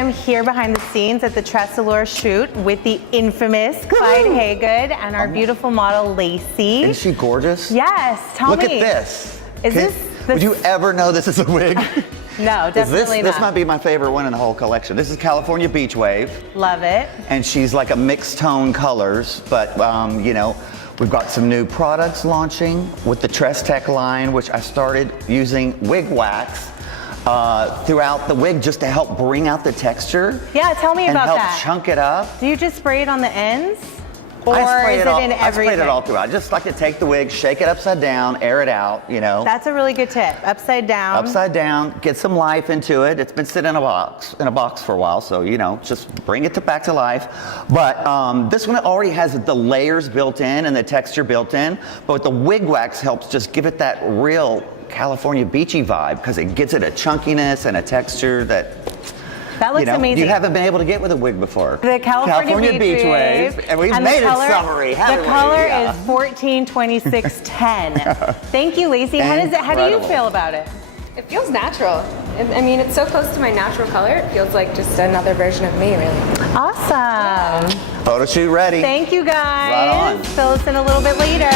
am here behind the scenes at the TressAllure shoot with the infamous Clyde Haygood and our beautiful model Lacey. Isn't she gorgeous? Yes, tell me. Look at this. Is this Would you ever know this is a wig? No, definitely not. This might be my favorite one in the whole collection. This is California Beach Wave. Love it. And she's like a mixed tone colors, but you know, we've got some new products launching with the TressTech line, which I started using wig wax throughout the wig just to help bring out the texture. Yeah, tell me about that. And help chunk it up. Do you just spray it on the ends? Or I is it in everything? I sprayed it all throughout. I just like to take the wig, shake it upside down, air it out, you know. That's a really good tip. Upside down. Upside down, get some life into it. It's been sitting in a box for a while, so you know, just bring it back to life. But this one already has the layers built in and the texture built in, but the wig wax helps just give it that real California beachy vibe because it gives it a chunkiness and a texture that looks amazing. You haven't been able to get with a wig before. The California Beach Wave. And we've made it summery, haven't we? The color is 142610. Thank you, Lacey. How do you feel about it? It feels natural. I mean, it's so close to my natural color. It feels like just another version of me, really. Awesome. Photo shoot ready. Thank you, guys. Right on. Fill us in a little bit later.